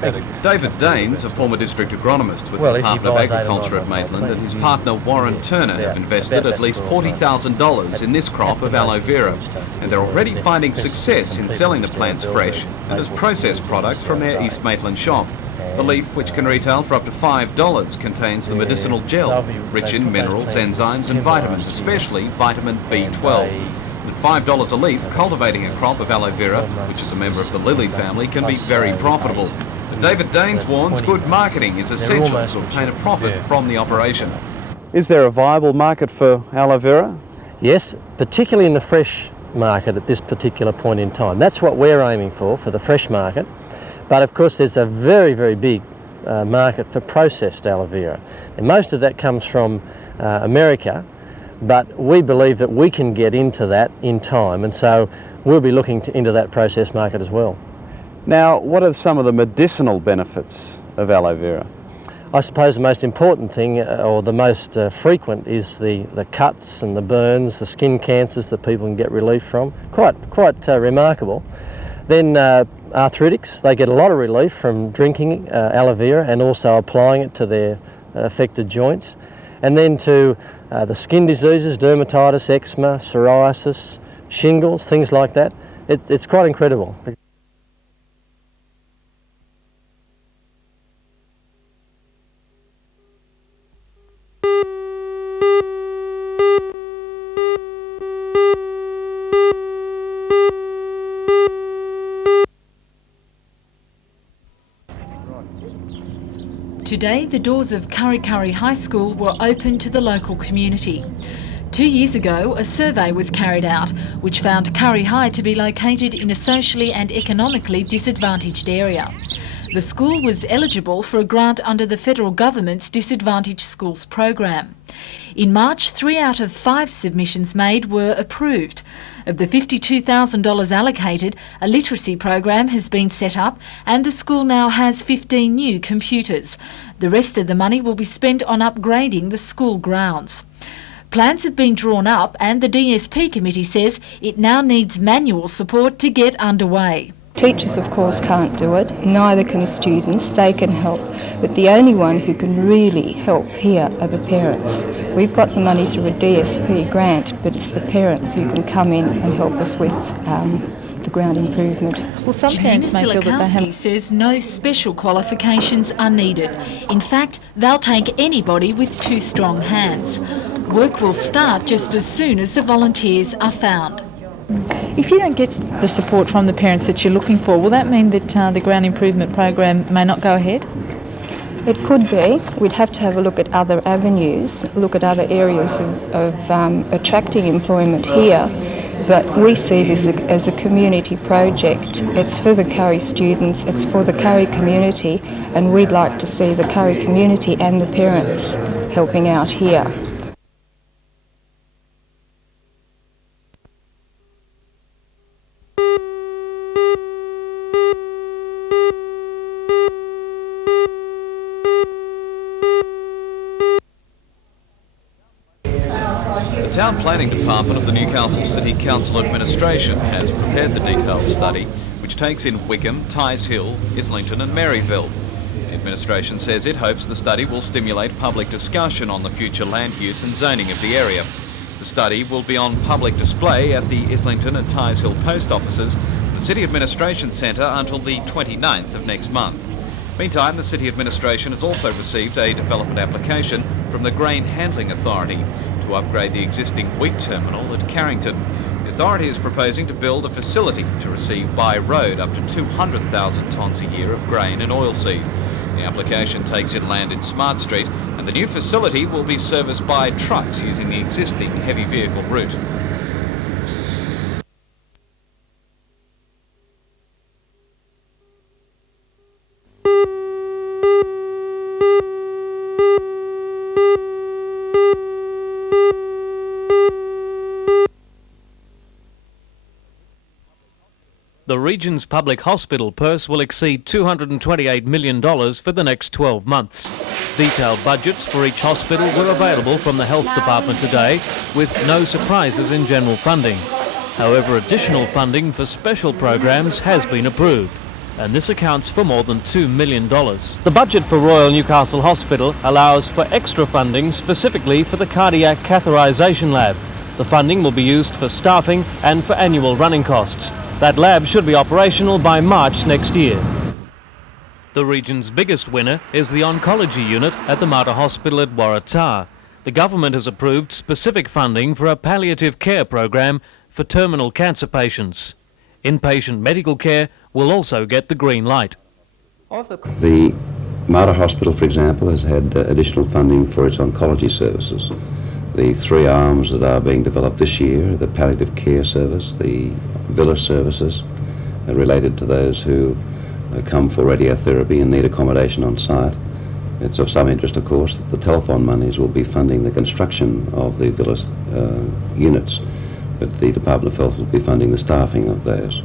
David Daines, a former district agronomist with the Department of Agriculture at Maitland, and his partner Warren Turner have invested at least $40,000 in this crop of aloe vera, and they're already finding success in selling the plants fresh and as processed products from their East Maitland shop. The leaf, which can retail for up to $5, contains the medicinal gel, rich in minerals, enzymes and vitamins, especially vitamin B12. At $5 a leaf, cultivating a crop of aloe vera, which is a member of the lily family, can be very profitable. But David Daines warns good marketing is essential to obtain a profit from the operation. Is there a viable market for aloe vera? Yes, particularly in the fresh market at this particular point in time. That's what we're aiming for the fresh market. But of course there's a very, very big market for processed aloe vera. And most of that comes from America, but we believe that we can get into that in time, and so we'll be looking into that processed market as well. Now, what are some of the medicinal benefits of aloe vera? I suppose the most important thing, or the most frequent, is the cuts and the burns, the skin cancers that people can get relief from. Quite remarkable. Then arthritics, they get a lot of relief from drinking aloe vera and also applying it to their affected joints. And then to the skin diseases, dermatitis, eczema, psoriasis, shingles, things like that. It's quite incredible. Today, the doors of Kurri Kurri High School were open to the local community. 2 years ago, a survey was carried out which found Kurri High to be located in a socially and economically disadvantaged area. The school was eligible for a grant under the federal government's Disadvantaged Schools program. In March, 3 out of 5 submissions made were approved. Of the $52,000 allocated, a literacy program has been set up and the school now has 15 new computers. The rest of the money will be spent on upgrading the school grounds. Plans have been drawn up and the DSP committee says it now needs manual support to get underway. Teachers, of course, can't do it, neither can students. They can help, but the only one who can really help here are the parents. We've got the money through a DSP grant, but it's the parents who can come in and help us with the ground improvement. Well, some parents may feel that they have... says no special qualifications are needed. In fact, they'll take anybody with 2 strong hands. Work will start just as soon as the volunteers are found. If you don't get the support from the parents that you're looking for, will that mean that the ground improvement program may not go ahead? It could be. We'd have to have a look at other avenues, look at other areas of attracting employment here. But we see this as a community project. It's for the Kurri students, it's for the Kurri community, and we'd like to see the Kurri community and the parents helping out here. The Town Planning Department of the Newcastle City Council Administration has prepared the detailed study, which takes in Wickham, Tighes Hill, Islington and Maryville. The administration says it hopes the study will stimulate public discussion on the future land use and zoning of the area. The study will be on public display at the Islington and Tighes Hill post offices, the City Administration Centre, until the 29th of next month. Meantime, the City Administration has also received a development application from the Grain Handling Authority to upgrade the existing wheat terminal at Carrington. The authority is proposing to build a facility to receive by road up to 200,000 tonnes a year of grain and oilseed. The application takes in land in Smart Street, and the new facility will be serviced by trucks using the existing heavy vehicle route. The region's public hospital purse will exceed $228 million for the next 12 months. Detailed budgets for each hospital were available from the Health Department today, with no surprises in general funding. However, additional funding for special programs has been approved. and this accounts for more than $2 million. The budget for Royal Newcastle Hospital allows for extra funding specifically for the cardiac catheterisation lab. The funding will be used for staffing and for annual running costs. That lab should be operational by March next year. The region's biggest winner is the oncology unit at the Mater Hospital at Waratah. The government has approved specific funding for a palliative care program for terminal cancer patients. Inpatient medical care will also get the green light. The Mater Hospital, for example, has had additional funding for its oncology services. The 3 arms that are being developed this year, the palliative care service, the villa services related to those who come for radiotherapy and need accommodation on site. It's of some interest, of course, that the telephone monies will be funding the construction of the villa units, but the Department of Health will be funding the staffing of those.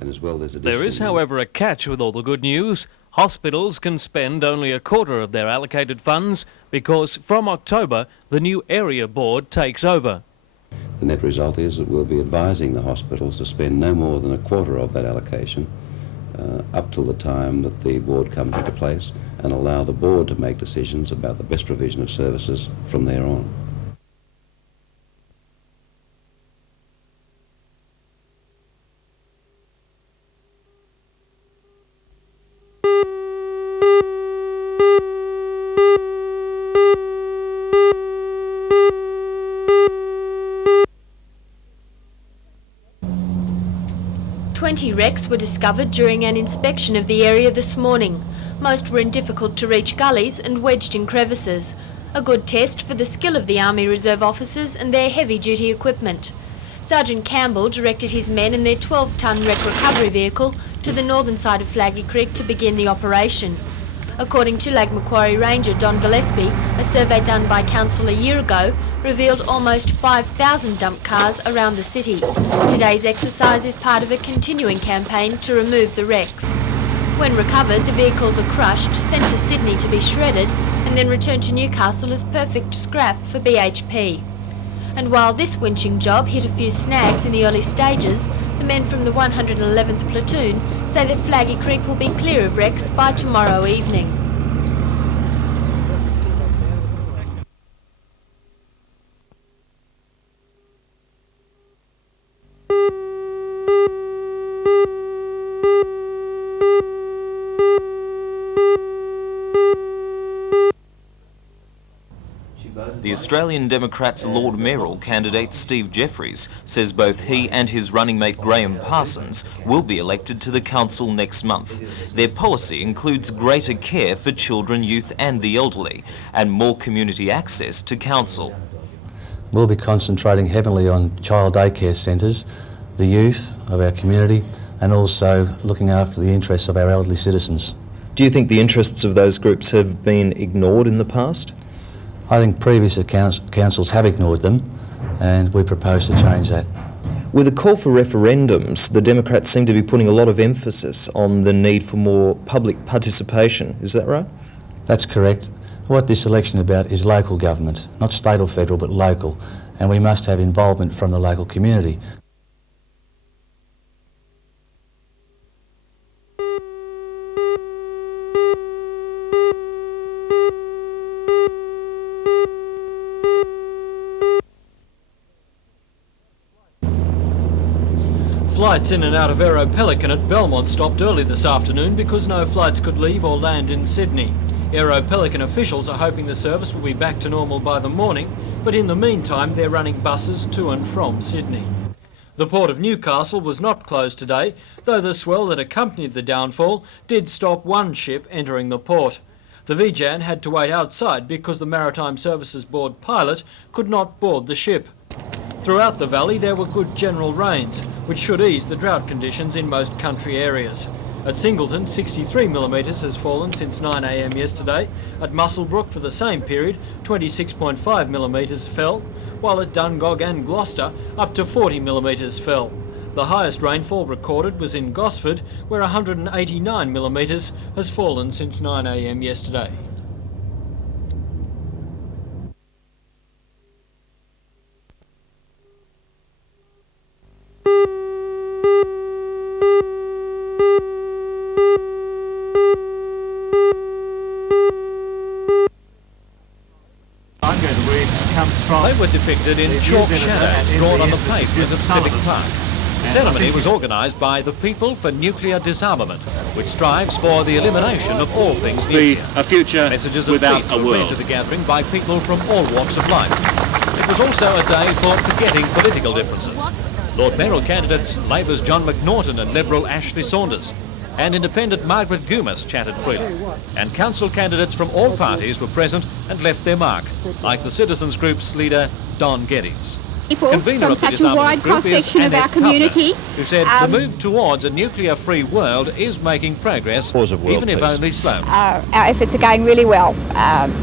And as well, there is, however, a catch with all the good news. Hospitals can spend only a quarter of their allocated funds because from October the new area board takes over. The net result is that we'll be advising the hospitals to spend no more than a quarter of that allocation up till the time that the board comes into place, and allow the board to make decisions about the best provision of services from there on. Wrecks were discovered during an inspection of the area this morning. Most were in difficult-to-reach gullies and wedged in crevices. A good test for the skill of the Army Reserve officers and their heavy-duty equipment. Sergeant Campbell directed his men and their 12-ton wreck recovery vehicle to the northern side of Flaggy Creek to begin the operation. According to Lag Macquarie Ranger Don Gillespie, a survey done by Council a year ago revealed almost 5,000 dump cars around the city. Today's exercise is part of a continuing campaign to remove the wrecks. When recovered, the vehicles are crushed, sent to Sydney to be shredded, and then returned to Newcastle as perfect scrap for BHP. And while this winching job hit a few snags in the early stages, the men from the 111th Platoon say that Flaggy Creek will be clear of wrecks by tomorrow evening. The Australian Democrats' Lord Mayoral candidate Steve Jeffries says both he and his running mate Graham Parsons will be elected to the council next month. Their policy includes greater care for children, youth and the elderly, and more community access to council. We'll be concentrating heavily on child daycare centres, the youth of our community, and also looking after the interests of our elderly citizens. Do you think the interests of those groups have been ignored in the past? I think previous councils have ignored them, and we propose to change that. With a call for referendums, the Democrats seem to be putting a lot of emphasis on the need for more public participation. Is that right? That's correct. What this election is about is local government, not state or federal, but local, and we must have involvement from the local community. Flights in and out of Aero Pelican at Belmont stopped early this afternoon because no flights could leave or land in Sydney. Aero Pelican officials are hoping the service will be back to normal by the morning, but in the meantime they're running buses to and from Sydney. The Port of Newcastle was not closed today, though the swell that accompanied the downfall did stop one ship entering the port. The Vijan had to wait outside because the Maritime Services Board pilot could not board the ship. Throughout the valley there were good general rains, which should ease the drought conditions in most country areas. At Singleton, 63mm has fallen since 9 a.m. yesterday. At Musselbrook for the same period, 26.5mm fell, while at Dungog and Gloucester, up to 40mm fell. The highest rainfall recorded was in Gosford, where 189mm has fallen since 9 a.m. yesterday. They were depicted in chalk shadows drawn on the pavement of Civic Park. The ceremony was organised by the People for Nuclear Disarmament, which strives for the elimination of all things nuclear. A future Messages of without peace a were read world. to the gathering by people from all walks of life. It was also a day for forgetting political differences. Lord Mayoral candidates Labor's John McNaughton and Liberal Ashley Saunders, and Independent Margaret Goomas chatted freely. And council candidates from all parties were present and left their mark, like the Citizens Group's leader, Don Geddes. People from such a wide cross-section of our community, who said the move towards a nuclear-free world is making progress, even if only slow. Our efforts are going really well,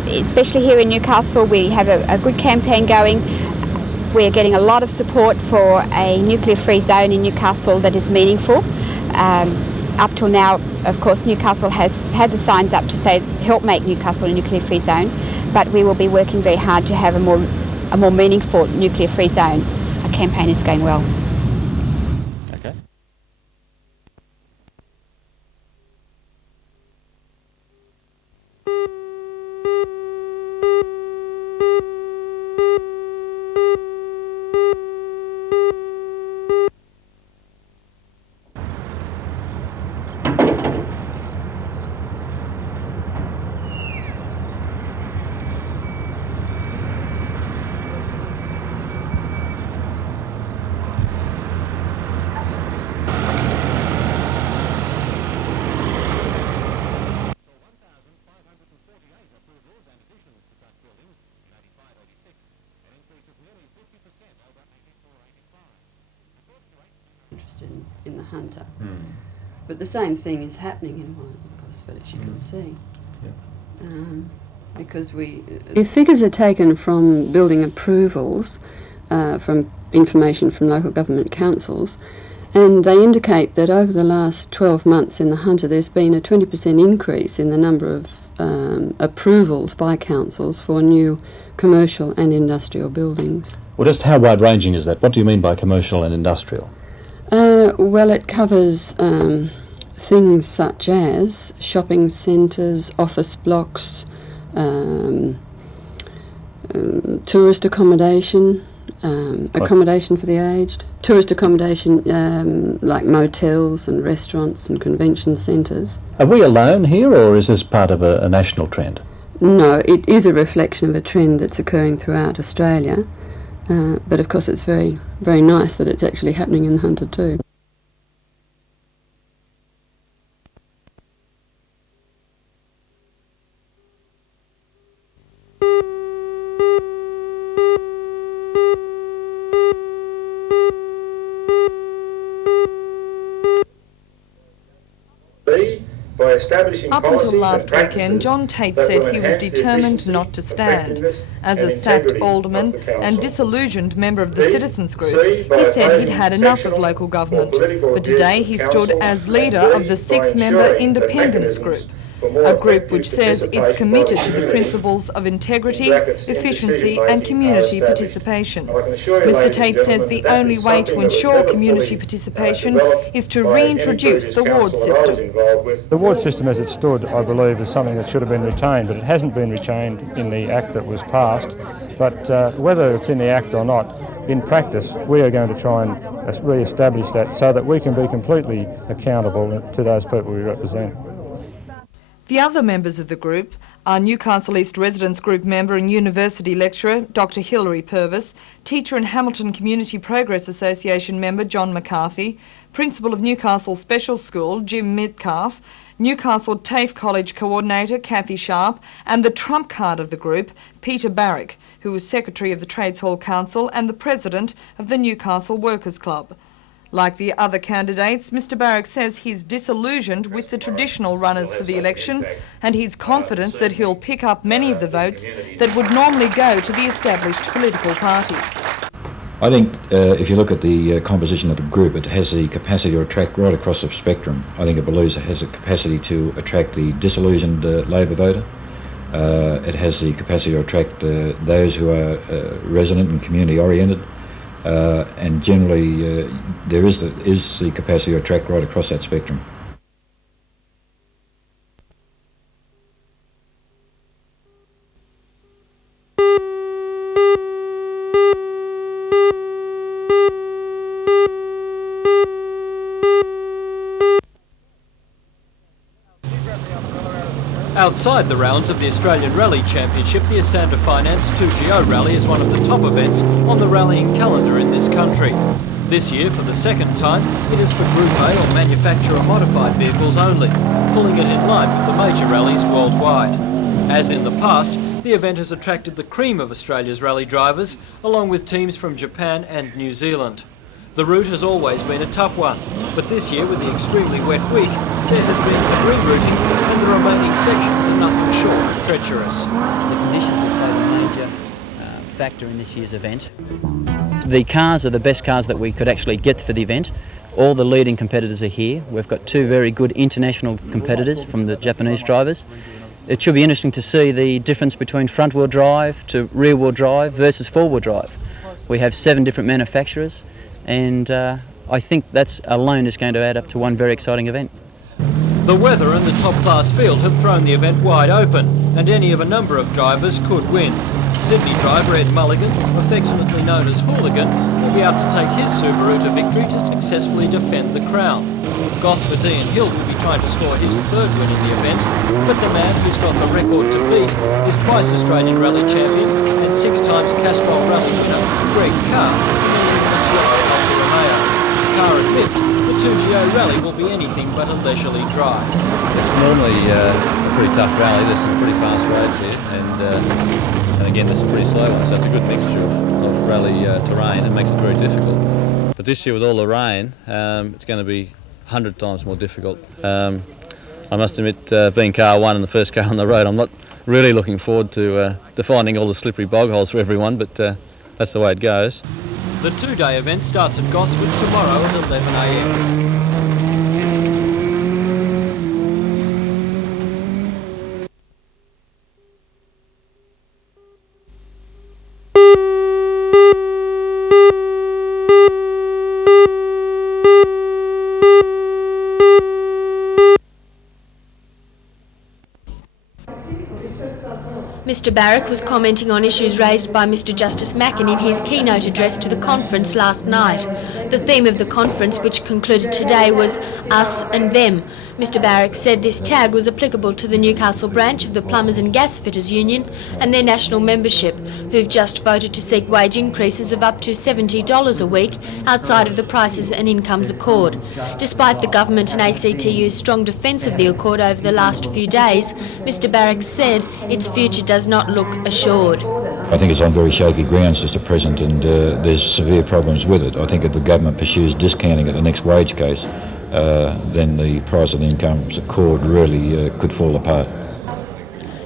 especially here in Newcastle. We have a good campaign going. We're getting a lot of support for a nuclear-free zone in Newcastle that is meaningful. Up till now, of course, Newcastle has had the signs up to say help make Newcastle a nuclear-free zone, but we will be working very hard to have a more meaningful nuclear-free zone. Our campaign is going well. Okay. Interested in the Hunter. But the same thing is happening in Gosford, as you can see. Because if figures are taken from building approvals, from information from local government councils, and they indicate that over the last 12 months in the Hunter there's been a 20% increase in the number of approvals by councils for new commercial and industrial buildings. Well, just how wide-ranging is that? What do you mean by commercial and industrial? Well, it covers things such as shopping centres, office blocks, tourist accommodation, accommodation for the aged, tourist accommodation like motels and restaurants and convention centres. Are we alone here, or is this part of a national trend? No, it is a reflection of a trend that's occurring throughout Australia. But of course it's very, very nice that it's actually happening in the Hunter too. Up until last weekend, John Tate said he was determined not to stand. As a sacked alderman and disillusioned member of the Citizens Group, he said he'd had enough of local government. But today he stood as leader of the 6-member Independence Group, a group which says it's committed to the principles of integrity, efficiency and community participation. Mr Tate says the only way to ensure community participation is to reintroduce the ward system. The ward system as it stood, I believe, is something that should have been retained, but it hasn't been retained in the Act that was passed. But whether it's in the Act or not, in practice we are going to try and re-establish that so that we can be completely accountable to those people we represent. The other members of the group are Newcastle East Residents Group member and university lecturer Dr Hilary Purvis, teacher and Hamilton Community Progress Association member John McCarthy, principal of Newcastle Special School Jim Midcalf, Newcastle TAFE College coordinator Kathy Sharp, and the trump card of the group, Peter Barrick, who was secretary of the Trades Hall Council and the president of the Newcastle Workers Club. Like the other candidates, Mr Barrick says he's disillusioned with the traditional runners for the election, and he's confident that he'll pick up many of the votes that would normally go to the established political parties. I think if you look at the composition of the group, it has the capacity to attract right across the spectrum. I think it believes it has a capacity to attract the disillusioned Labor voter. It has the capacity to attract those who are resident and community oriented. And generally there is the capacity to attract right across that spectrum. Outside the rounds of the Australian Rally Championship, the Asanda Finance 2GO Rally is one of the top events on the rallying calendar in this country. This year, for the second time, it is for Group A or manufacturer modified vehicles only, pulling it in line with the major rallies worldwide. As in the past, the event has attracted the cream of Australia's rally drivers, along with teams from Japan and New Zealand. The route has always been a tough one, but this year, with the extremely wet week, there has been some rerouting and the remaining sections are nothing short of treacherous. The conditions will play a major factor in this year's event. The cars are the best cars that we could actually get for the event. All the leading competitors are here. We've got two very good international competitors from the Japanese drivers. It should be interesting to see the difference between front-wheel drive to rear-wheel drive versus four-wheel drive. We have 7 different manufacturers, and I think that alone is going to add up to one very exciting event. The weather and the top-class field have thrown the event wide open, and any of a number of drivers could win. Sydney driver Ed Mulligan, affectionately known as Hooligan, will be out to take his Subaru to victory to successfully defend the crown. Gosford's Ian Hill will be trying to score his 3rd win in the event, but the man who's got the record to beat is twice Australian Rally champion and 6 times Castrol Rally winner Greg Carr in the luminous yellow Alfa Romeo. Carr admits the 2GO Rally will be anything but a leisurely drive. It's normally a pretty tough rally. There's some pretty fast roads here, and again there's some pretty slow ones, so it's a good mixture of rally terrain and makes it very difficult. But this year with all the rain, it's going to be 100 times more difficult. I must admit, being car 1 and the first car on the road, I'm not really looking forward to finding all the slippery bog holes for everyone, but that's the way it goes. The 2-day event starts at Gosford tomorrow at 11 a.m. Mr Barrack was commenting on issues raised by Mr Justice Mackin in his keynote address to the conference last night. The theme of the conference, which concluded today, was Us and Them. Mr Barrack said this tag was applicable to the Newcastle branch of the Plumbers and Gas Fitters Union and their national membership, who've just voted to seek wage increases of up to $70 a week outside of the Prices and Incomes Accord. Despite the government and ACTU's strong defence of the accord over the last few days, Mr Barrack said its future does not look assured. I think it's on very shaky grounds just at present, and there's severe problems with it. I think if the government pursues discounting at the next wage case, then the Price and Incomes Accord really could fall apart.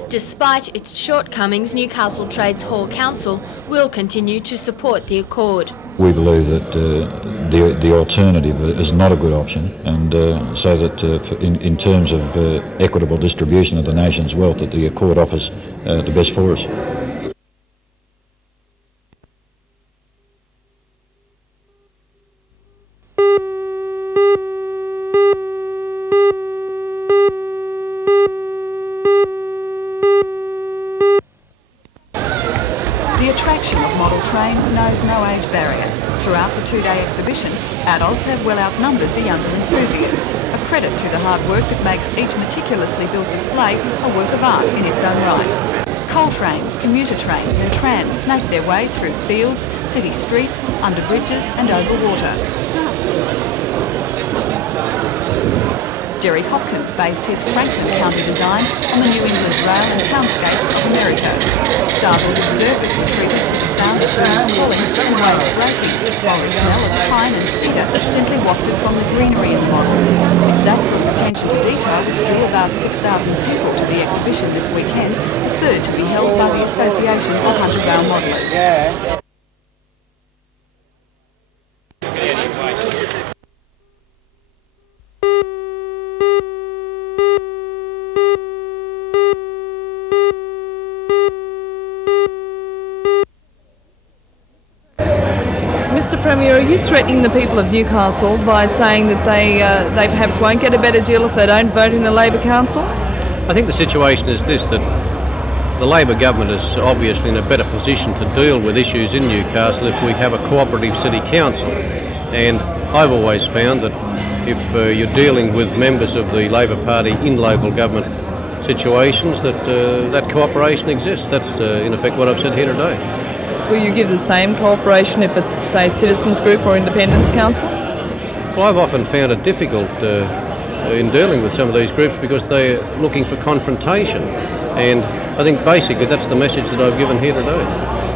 Despite its shortcomings, Newcastle Trades Hall Council will continue to support the accord. We believe that the alternative is not a good option, and so that in terms of equitable distribution of the nation's wealth, that the accord offers the best for us. Trains knows no age barrier. Throughout the 2-day exhibition, adults have well outnumbered the younger enthusiasts, a credit to the hard work that makes each meticulously built display a work of art in its own right. Coal trains, commuter trains and trams snake their way through fields, city streets, under bridges and over water. Jerry Hopkins based his Franklin County design on the New England rail and townscapes of America. Startled observers were treated to the sound of birds calling and waves breaking, while the smell of pine and cedar gently wafted from the greenery in the model. It's that sort of attention to detail which drew about 6,000 people to the exhibition this weekend, the third to be held by the Association of Hunter Rail Modellers. Premier, are you threatening the people of Newcastle by saying that they perhaps won't get a better deal if they don't vote in the Labor Council? I think the situation is this, that the Labor government is obviously in a better position to deal with issues in Newcastle if we have a cooperative city council. And I've always found that if you're dealing with members of the Labor Party in local government situations that that cooperation exists. That's in effect what I've said here today. Will you give the same cooperation if it's, say, Citizens Group or Independence Council? Well, I've often found it difficult in dealing with some of these groups because they're looking for confrontation, and I think basically that's the message that I've given here today.